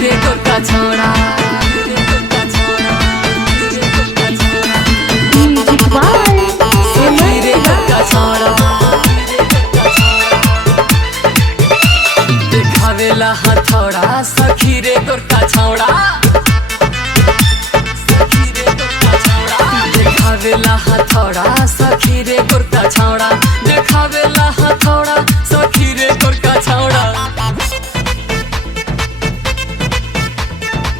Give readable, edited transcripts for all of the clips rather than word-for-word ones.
रे गोरका छोड़ा music by सखी रे गोरका छोड़ा देखावेला हथौड़ा सखी रे गोरका छोड़ा देखावेला हथौड़ा सखी रे गोरका छोड़ा देखावेला हथौड़ा सखी रे गोरका छोड़ा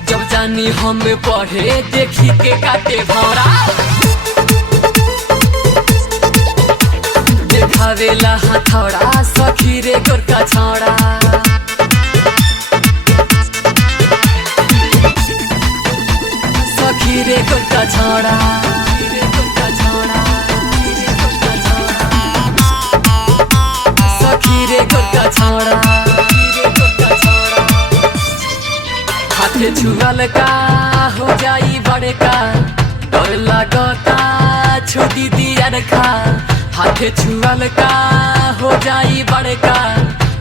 जब जानी हम पढ़े देखी के काटे भौरा देखावेला हथौड़ा सखी रे गोरका छोड़ा सखी रे गोरका छोड़ा सखी रे गोरका छोड़ा हाथे छुअल का हो जाई बड़का डर लगता छुदी दिया रखा हाथे छुअल का हो जाई बड़का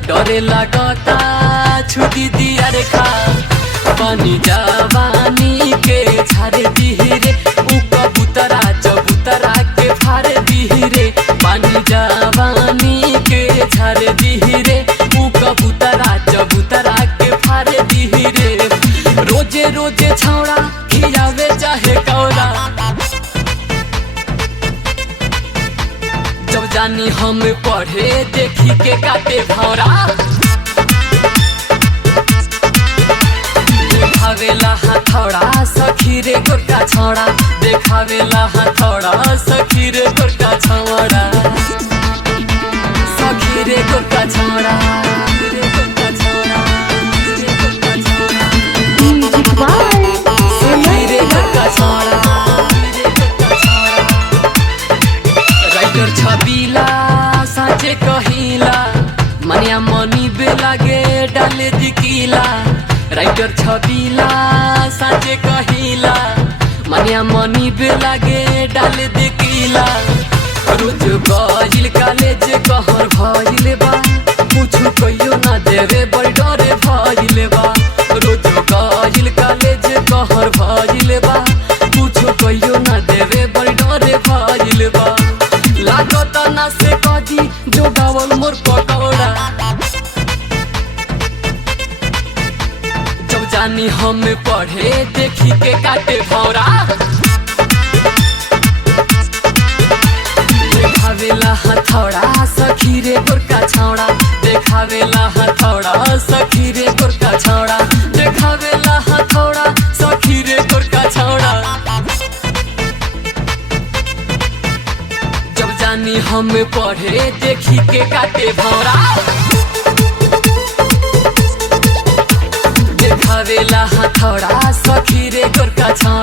डर लगता छुदी दिया रखा पानी जवानी के झारे दिहरे उ कबूतरा चबूतरा के फारे दिहरे पानी जवानी के झारे दिहरे उ कबूतरा चबूतरा के फारे दिहरे रोजे रोजे छौड़ा खियावे चाहे कौड़ा जब जानी हम पढ़े देखी के काटे भौरा देखावेला हथौड़ा सखी रे गोरका छोड़ा देखावेला हथौड़ा सखी रे गोरका छोड़ा सखी रे गोरका छोड़ा म्यूजिक बाय सखी रे गोरका छोड़ा राइटर छबीला साँचे कहिला मनिया मनी बेलागे डाले दिकीला राइटर छबीला साँचे कहिला मनिया मनी बेलागे डाले दिकीला रोज गजिल कॉलेज कहर भइल बा कुछु कहियो ना देवे बड़ी डरे भइल बा रोज गजिल कॉलेज कहर भइल बा कुछु कहियो ना देवे बड़ी डरे भइल बा लागत ना से कदी जो गावल मोर पकौड़ा जब जानी हम पढ़े देखी के काटे भौरा देखावेला हथौड़ा सखी रे गोरका छोड़ा देखावेला हथौड़ा सखी रे गोरका छोड़ा देखावेला हथौड़ा सखी रे गोरका छोड़ा जब जानी हम पढ़े देखी के काटे भौरा देखावेला हथौड़ा सखी रे गोरका छोड़ा